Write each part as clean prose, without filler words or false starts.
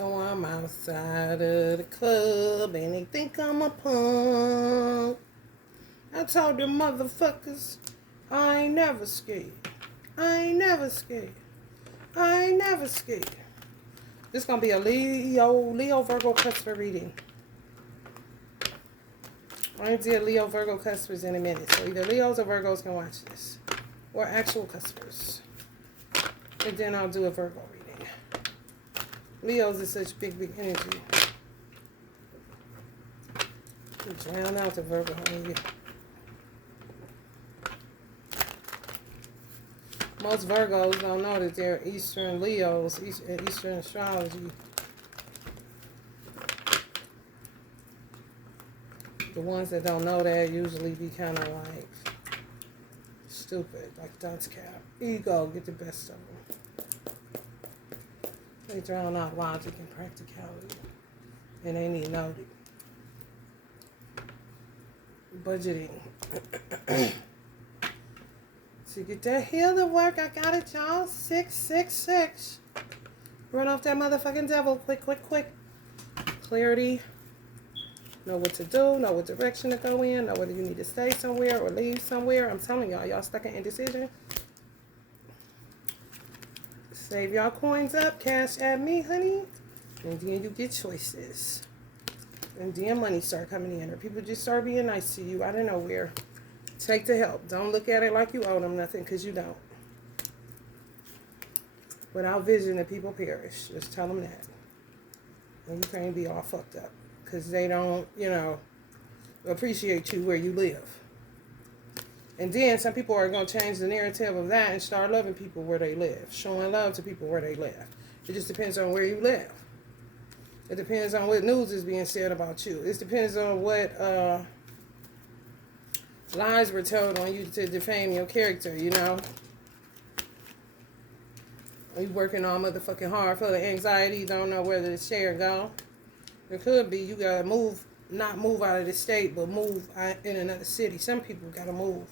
So I'm outside of the club and they think I'm a punk. I told them motherfuckers, I ain't never scared. I ain't never scared. I ain't never scared. This gonna be a Leo Virgo customer reading. I'm gonna do Leo Virgo customers in a minute. So either Leos or Virgos can watch this. Or actual customers. And then I'll do a Virgo reading. Leos is such big energy. Drown out the Virgo, honey. Most Virgos don't know that they're Eastern Leos, Eastern astrology. The ones that don't know that usually be kind of like stupid, like dunce cap. Ego get the best of them. They drown out logic and practicality. And they need know budgeting. To get that healer work, I got it, y'all. 666. Run off that motherfucking devil. Quick, quick, quick. Clarity. Know what to do. Know what direction to go in. Know whether you need to stay somewhere or leave somewhere. I'm telling y'all stuck in indecision. Save y'all coins up. Cash at me, honey. And then you get choices. And then money start coming in. Or people just start being nice to you out of nowhere. Take the help. Don't look at it like you owe them nothing, because you don't. Without vision, the people perish. Just tell them that. And you can't be all fucked up, because they don't, appreciate you where you live. And then some people are going to change the narrative of that and start loving people where they live. Showing love to people where they live. It just depends on where you live. It depends on what news is being said about you. It depends on what lies were told on you to defame your character, you know. You working all motherfucking hard, full of anxiety, don't know whether to share or go. It could be you gotta move, not move out of the state, but move in another city. Some people gotta move.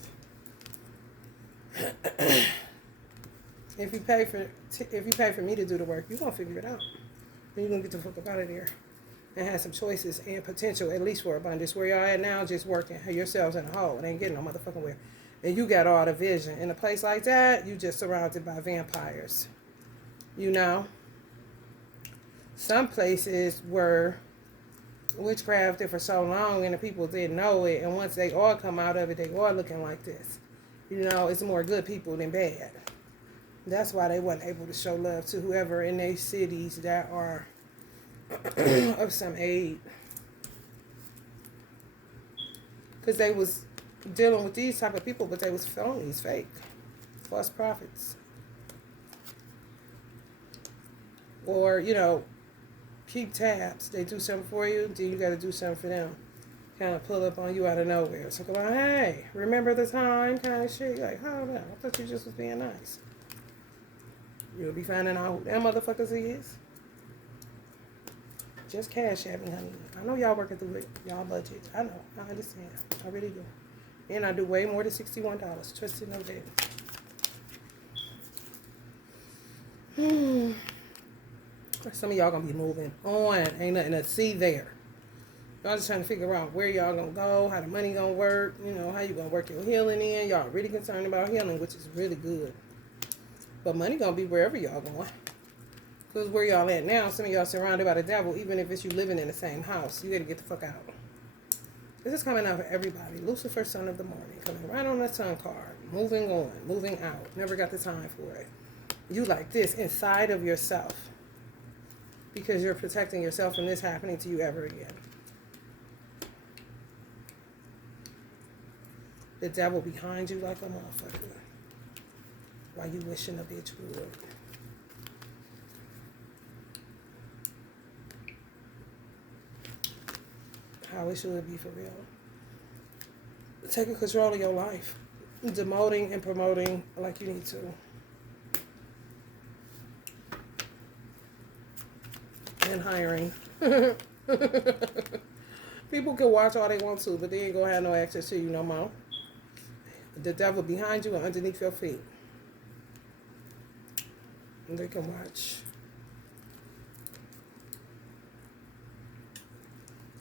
If you pay for me to do the work, you gonna figure it out. Then you gonna get the fuck up out of there. And have some choices and potential, at least for abundance. Where y'all at now, just working yourselves in a hole. It ain't getting no motherfucking where. And you got all the vision. In a place like that, you just surrounded by vampires. You know? Some places were witchcrafted for so long and the people didn't know it. And once they all come out of it, they all looking like this. You know, it's more good people than bad. That's why they wasn't able to show love to whoever in their cities that are of some aid, because they was dealing with these type of people, but they was phonies, fake, false prophets, or keep tabs. They do something for you, then you got to do something for them. Kind of pull up on you out of nowhere. So come on, hey, remember the time, kind of shit. You're like, hold on, I thought you just was being nice. You'll be finding out who them motherfuckers is. Just cash at me, honey. I know y'all working through it. Y'all budget. I know. I understand. I really do. And I do way more than $61. Trust it, no doubt. Some of y'all gonna be moving on. Ain't nothing to see there. Y'all just trying to figure out where y'all gonna go, how the money gonna work, how you gonna work your healing in. Y'all really concerned about healing, which is really good. But money gonna be wherever y'all going. Because where y'all at now, some of y'all surrounded by the devil, even if it's you living in the same house. You got to get the fuck out. This is coming out for everybody. Lucifer, son of the morning. Coming right on the sun card. Moving on. Moving out. Never got the time for it. You like this inside of yourself. Because you're protecting yourself from this happening to you ever again. The devil behind you like a motherfucker. While you wishing a bitch would. How it should be for real. Taking control of your life. Demoting and promoting like you need to. And hiring. People can watch all they want to, but they ain't gonna have no access to you no more. The devil behind you and underneath your feet. And they can watch.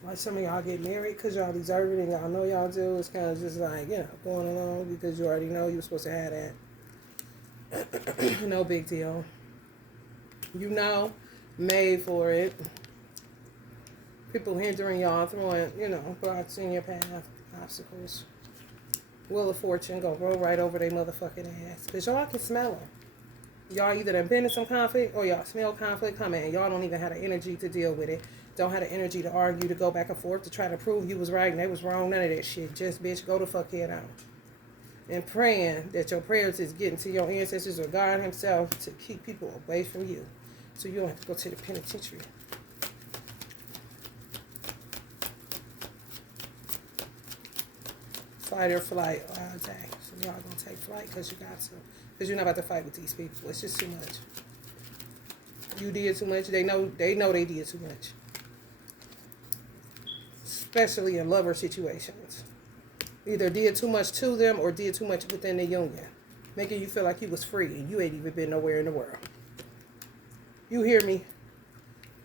Like some of y'all get married because y'all deserve it and y'all know y'all do. It's kind of just like, going along because you already know you were supposed to have that. No big deal. Made for it. People hindering y'all, throwing, blocks in your path, obstacles. Wheel of Fortune gonna roll right over their motherfucking ass. Because y'all can smell them. Y'all either done been in some conflict or y'all smell conflict coming and y'all don't even have the energy to deal with it. Don't have the energy to argue, to go back and forth, to try to prove you was right and they was wrong. None of that shit. Just, bitch, go the fuck head out. And praying that your prayers is getting to your ancestors or God himself to keep people away from you. So you don't have to go to the penitentiary. Fight or flight all day. So y'all gonna take flight because you got to. Because you're not about to fight with these people. It's just too much. You did too much. They know they did too much. Especially in lover situations. Either did too much to them or did too much within the union. Making you feel like you was free and you ain't even been nowhere in the world. You hear me?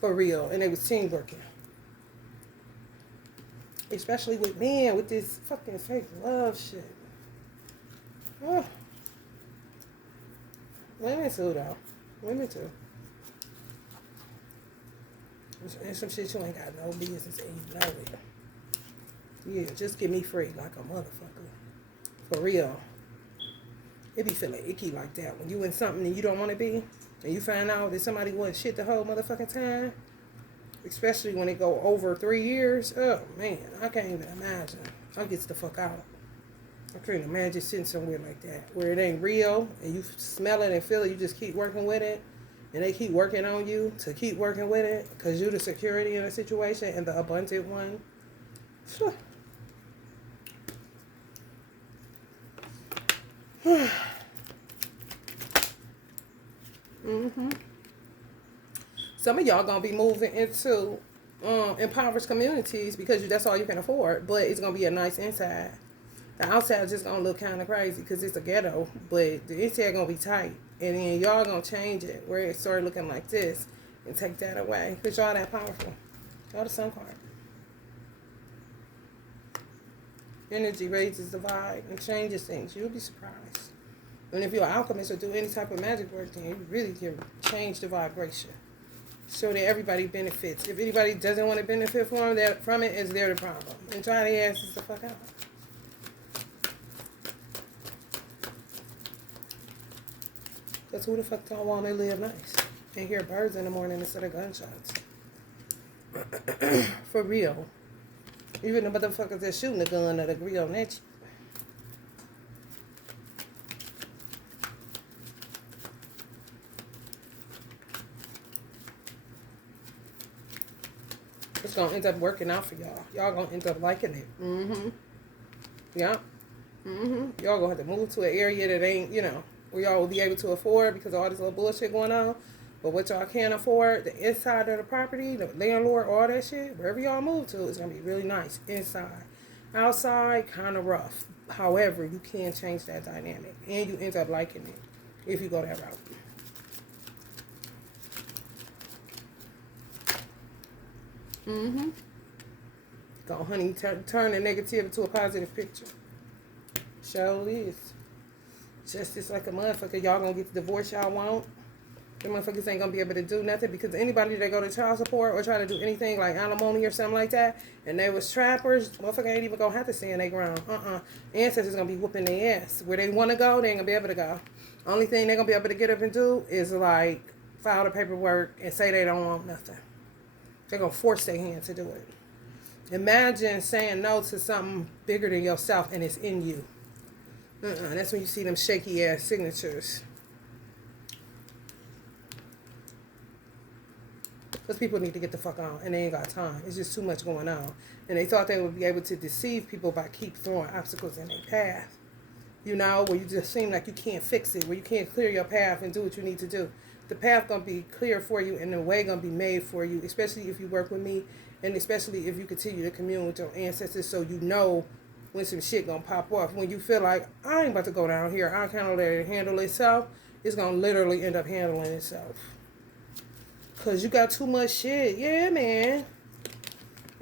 For real. And they was team working. Especially with men, with this fucking fake love shit. Oh. Women too, though. Women too. And some shit you ain't got no business and you know it. Yeah, just get me free like a motherfucker. For real. It be feeling icky like that. When you in something and you don't want to be, and you find out that somebody wasn't shit the whole motherfucking time. Especially when it go over 3 years. Oh, man. I can't even imagine. I get the fuck out. I can't imagine sitting somewhere like that. Where it ain't real. And you smell it and feel it. You just keep working with it. And they keep working on you to keep working with it. Because you're the security in the situation and the abundant one. Mm-hmm. Some of y'all gonna be moving into impoverished communities because that's all you can afford. But it's gonna be a nice inside. The outside just gonna look kind of crazy because it's a ghetto, but the inside gonna be tight. And then y'all gonna change it where it started looking like this and take that away because y'all that powerful. Y'all the sun card. Energy raises the vibe and changes things. You'll be surprised. And if you're an alchemist or do any type of magic work, then you really can change the vibration. So that everybody benefits. If anybody doesn't want to benefit from it, it's their problem. And try their asses the fuck out. Because who the fuck don't want to live nice? And hear birds in the morning instead of gunshots. For real. Even the motherfuckers that shooting the gun that agree on that shit. It's going to end up working out for y'all. Y'all going to end up liking it. Mm-hmm. Yeah. Mm-hmm. Y'all going to have to move to an area that ain't, where y'all will be able to afford because of all this little bullshit going on. But what y'all can't afford, the inside of the property, the landlord, all that shit, wherever y'all move to, it's going to be really nice inside. Outside, kind of rough. However, you can change that dynamic. And you end up liking it if you go that route. Mm-hmm. Go, honey, turn the negative into a positive picture. Surely is. Justice like a motherfucker. Y'all gonna get the divorce y'all want. The motherfuckers ain't gonna be able to do nothing because anybody that go to child support or try to do anything like alimony or something like that, and they was trappers, motherfucker ain't even gonna have to stand their ground. Ancestors gonna be whooping their ass. Where they wanna go, they ain't gonna be able to go. Only thing they gonna be able to get up and do is like file the paperwork and say they don't want nothing. They're gonna force their hand to do it. Imagine saying no to something bigger than yourself and it's in you. That's when you see them shaky ass signatures. Because people need to get the fuck on and they ain't got time. It's just too much going on. And they thought they would be able to deceive people by keep throwing obstacles in their path. Where you just seem like you can't fix it, where you can't clear your path and do what you need to do. The path gonna be clear for you and the way gonna be made for you, especially if you work with me and especially if you continue to commune with your ancestors so you know when some shit gonna pop off. When you feel like, I ain't about to go down here, I can't let it handle itself, it's gonna literally end up handling itself. Because you got too much shit. Yeah, man.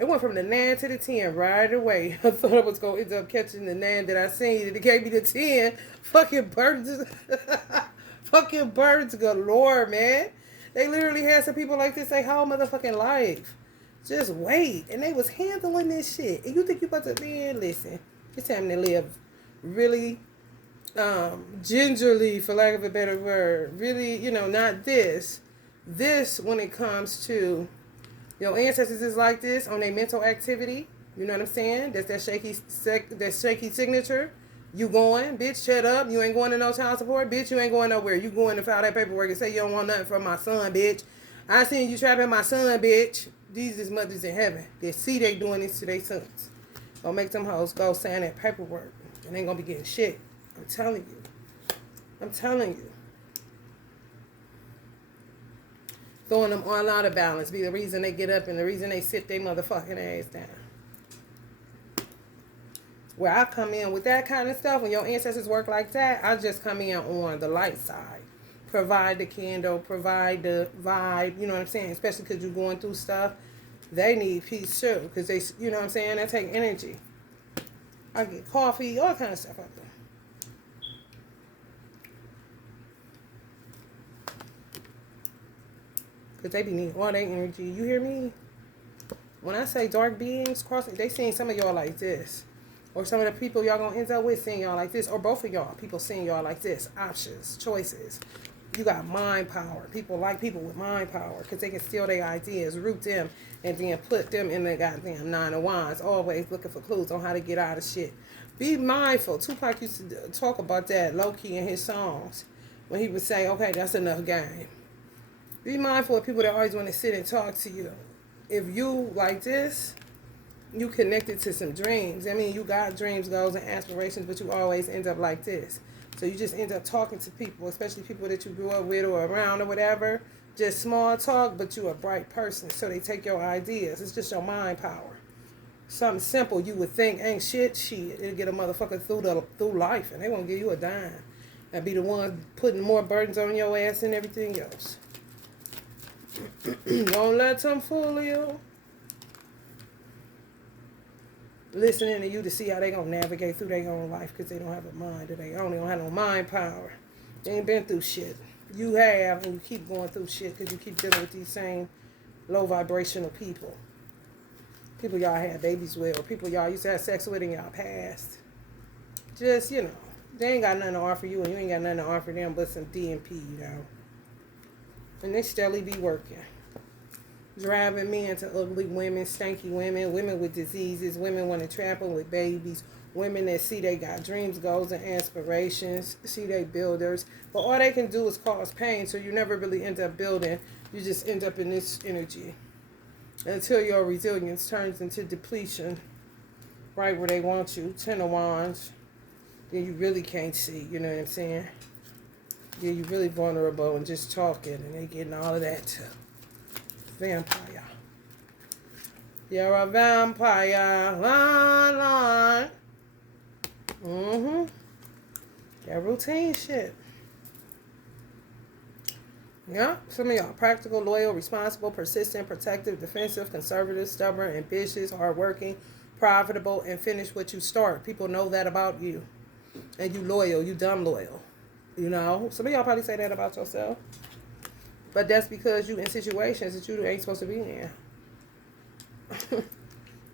It went from the 9 to the 10 right away. I thought I was going to end up catching the 9 that I seen. And it gave me the 10. Fucking birds. Fucking birds galore, man. They literally had some people like this their whole motherfucking life. Just wait. And they was handling this shit. And you think you about to, man, listen. It's time to live really gingerly, for lack of a better word. Really, not this. This, when it comes to your ancestors, is like this on their mental activity. You know what I'm saying? That's that shaky signature. You going, bitch, shut up. You ain't going to no child support, bitch. You ain't going nowhere. You going to file that paperwork and say you don't want nothing from my son, bitch. I seen you trapping my son, bitch. These is mothers in heaven. They see they doing this to their sons. Gonna make them hoes go sign that paperwork. And they ain't gonna be getting shit. I'm telling you. I'm telling you. Throwing them all out of balance be the reason they get up and the reason they sit their motherfucking ass down. Where I come in with that kind of stuff, when your ancestors work like that, I just come in on the light side. Provide the candle, provide the vibe, you know what I'm saying? Especially because you're going through stuff. They need peace too, because they, you know what I'm saying? They take energy. I get coffee, all kind of stuff out there. Because they be needing all their energy. You hear me? When I say dark beings crossing, they seeing some of y'all like this. Or some of the people y'all gonna end up with seeing y'all like this. Or both of y'all, people seeing y'all like this. Options, choices. You got mind power. People like people with mind power because they can steal their ideas, root them, and then put them in the goddamn 9 of Wands. Always looking for clues on how to get out of shit. Be mindful. Tupac used to talk about that low-key in his songs when he would say, okay, that's enough game. Be mindful of people that always want to sit and talk to you. If you like this, you connected to some dreams. I mean, you got dreams, goals, and aspirations, but you always end up like this. So you just end up talking to people, especially people that you grew up with or around or whatever. Just small talk, but you a bright person. So they take your ideas. It's just your mind power. Something simple you would think ain't shit. It'll get a motherfucker through life, and they won't give you a dime. And be the one putting more burdens on your ass and everything else. Don't let them fool you. Listening to you to see how they gonna navigate through their own life because they don't have a mind of their own. They don't have no mind power. They ain't been through shit. You have, and you keep going through shit because you keep dealing with these same low vibrational people. People y'all had babies with, or people y'all used to have sex with in y'all past. Just, they ain't got nothing to offer you, and you ain't got nothing to offer them but some DMP, And they steadily be working. Driving men to ugly women, stanky women, women with diseases, women want to trap them with babies, women that see they got dreams, goals, and aspirations, see they builders. But all they can do is cause pain, so you never really end up building. You just end up in this energy until your resilience turns into depletion, right where they want you, 10 of Wands. Then you really can't see, you know what I'm saying? Yeah, you're really vulnerable and just talking, and they getting all of that too. Vampire. You're a vampire. La. That routine shit. Yeah, some of y'all practical, loyal, responsible, persistent, protective, defensive, conservative, stubborn, ambitious, hardworking, profitable, and finish what you start. People know that about you. And you loyal, you dumb loyal. Some of y'all probably say that about yourself. But that's because you in situations that you ain't supposed to be in. So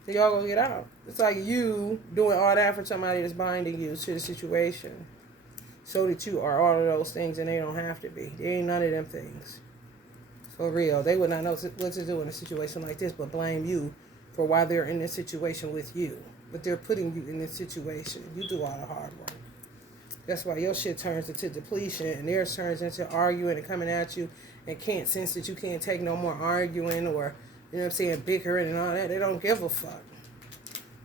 y'all gonna get out. It's like you doing all that for somebody that's binding you to the situation. So that you are all of those things and they don't have to be. They ain't none of them things. For real. They would not know what to do in a situation like this but blame you for why they're in this situation with you. But they're putting you in this situation. You do all the hard work. That's why your shit turns into depletion and theirs turns into arguing and coming at you and can't sense that you can't take no more arguing or, bickering and all that. They don't give a fuck.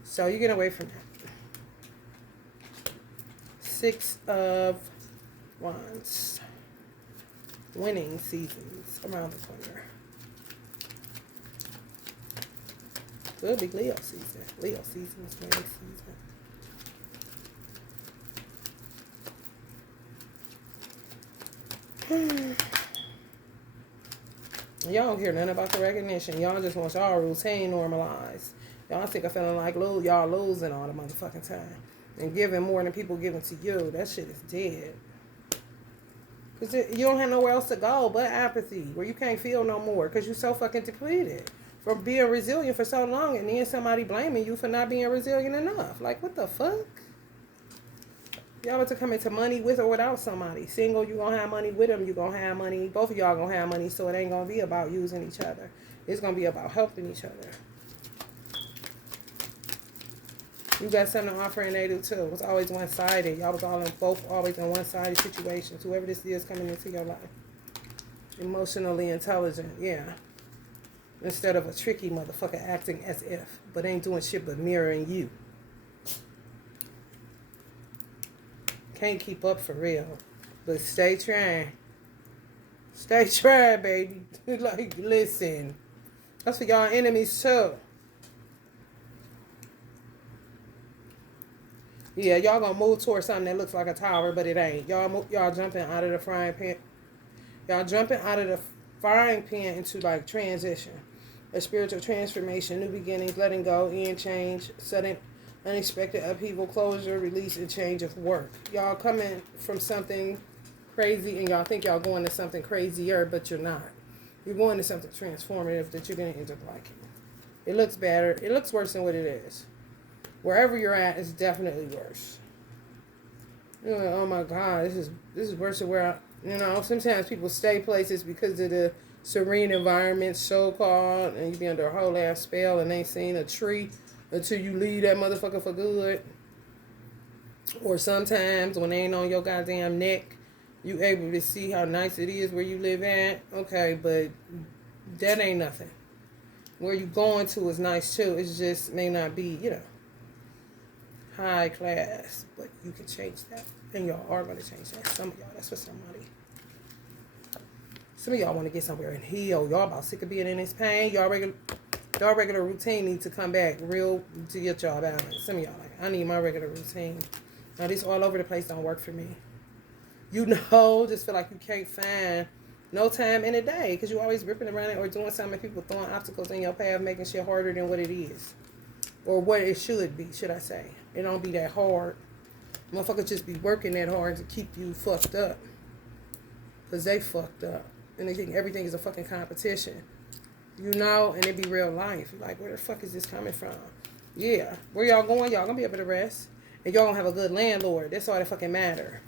So you get away from that. 6 of Wands. Winning seasons around the corner. Could be Leo season. Leo season is winning season. Y'all don't care nothing about the recognition. Y'all just want y'all routine normalized. Y'all sick of feeling like y'all losing all the motherfucking time. And giving more than people giving to you. That shit is dead. Because you don't have nowhere else to go but apathy. Where you can't feel no more. Because you're so fucking depleted. From being resilient for so long. And then somebody blaming you for not being resilient enough. Like, what the fuck? Y'all about to come into money with or without somebody. Single, you gonna have money. With them, you gonna have money. Both of y'all gonna have money, so it ain't gonna be about using each other. It's gonna be about helping each other. You got something to offer and they do too. It's always one-sided. Y'all was both always in one-sided situations. Whoever this is coming into your life. Emotionally intelligent, yeah. Instead of a tricky motherfucker acting as if, but ain't doing shit but mirroring you. Can't keep up for real. But stay trying. Stay trying, baby. Like, listen. That's for y'all enemies, too. Yeah, y'all gonna move towards something that looks like a tower, but it ain't. Y'all jumping out of the frying pan. Y'all jumping out of the frying pan into, like, transition. A spiritual transformation, new beginnings, letting go, end change, sudden unexpected upheaval, closure, release, and change of work. Y'all coming from something crazy and y'all think y'all going to something crazier, but you're not. You're going to something transformative that you're going to end up liking. It looks better. It looks worse than what it is. Wherever you're at is definitely worse. You're like, oh my God, this is worse than where sometimes people stay places because of the serene environment, so-called, and you be under a whole ass spell and ain't seen a tree until you leave that motherfucker for good. Or sometimes when they ain't on your goddamn neck, you able to see how nice it is where you live at. Okay, but that ain't nothing. Where you going to is nice too. It just may not be, high class. But you can change that. And y'all are going to change that. Some of y'all, that's for somebody. Some of y'all want to get somewhere and heal. Y'all about sick of being in this pain. Y'all regular routine needs to come back real to get y'all balance. Some of y'all like, I need my regular routine. Now this all over the place don't work for me. Just feel like you can't find no time in a day because you're always ripping around it or doing something and people throwing obstacles in your path, making shit harder than what it is. Or what it should be, should I say. It don't be that hard. Motherfuckers just be working that hard to keep you fucked up. Because they fucked up. And they think everything is a fucking competition. And it be real life. You're like, where the fuck is this coming from? Yeah. Where y'all going? Y'all gonna be able to rest. And y'all gonna have a good landlord. That's all that fucking matter.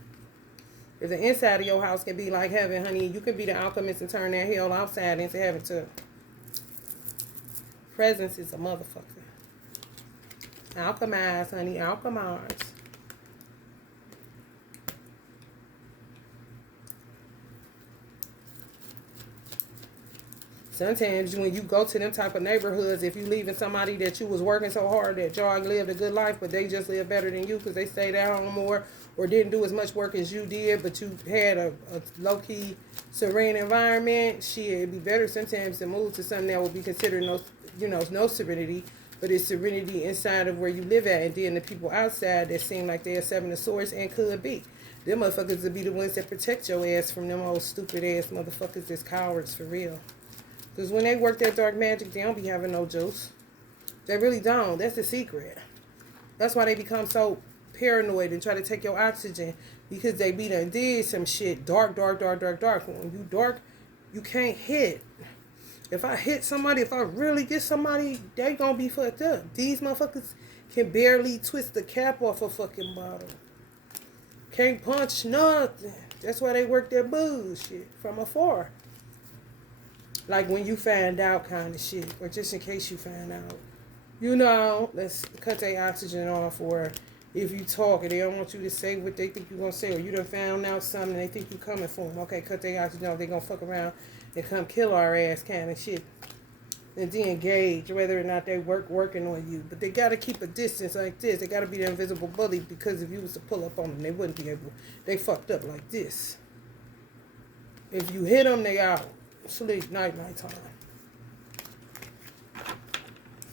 If the inside of your house can be like heaven, honey, you can be the alchemist and turn that hell outside into heaven too. Presence is a motherfucker. Alchemize, honey. Alchemize. Sometimes when you go to them type of neighborhoods, if you leaving somebody that you was working so hard that y'all lived a good life, but they just live better than you because they stayed at home more or didn't do as much work as you did, but you had a low-key serene environment, shit, it'd be better sometimes to move to something that would be considered no serenity, but it's serenity inside of where you live at, and then the people outside that seem like they're seven of swords and could be. Them motherfuckers would be the ones that protect your ass from them old stupid ass motherfuckers that's cowards for real. Because when they work that dark magic, they don't be having no juice. They really don't. That's the secret. That's why they become so paranoid and try to take your oxygen. Because they be done did some shit dark. When you dark, you can't hit. If I hit somebody, if I really get somebody, they gonna be fucked up. These motherfuckers can barely twist the cap off a fucking bottle. Can't punch nothing. That's why they work their bullshit from afar. Like when you find out kind of shit. Or just in case you find out. Let's cut their oxygen off. Or if you talk and they don't want you to say what they think you're going to say. Or you done found out something and they think you coming for them. Okay, cut their oxygen off. They going to fuck around and come kill our ass kind of shit. And then engage whether or not they working on you. But they got to keep a distance like this. They got to be the invisible bully. Because if you was to pull up on them, they wouldn't be able. They fucked up like this. If you hit them, they out. Sleep nighttime.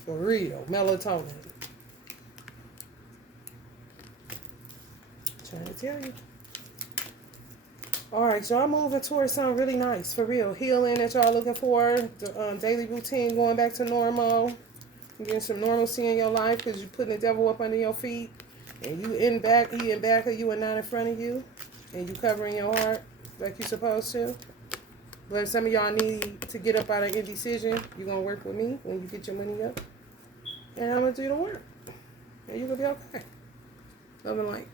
For real. Melatonin. Trying to tell you. All right, y'all moving towards something really nice, for real. Healing that y'all looking for, the daily routine going back to normal, getting some normalcy in your life because you putting the devil up under your feet, and you in back, he in back of you and not in front of you, and you covering your heart like you supposed to. But if some of y'all need to get up out of indecision, you're going to work with me when you get your money up, and I'm going to do the work, and you're going to be okay. Love and light.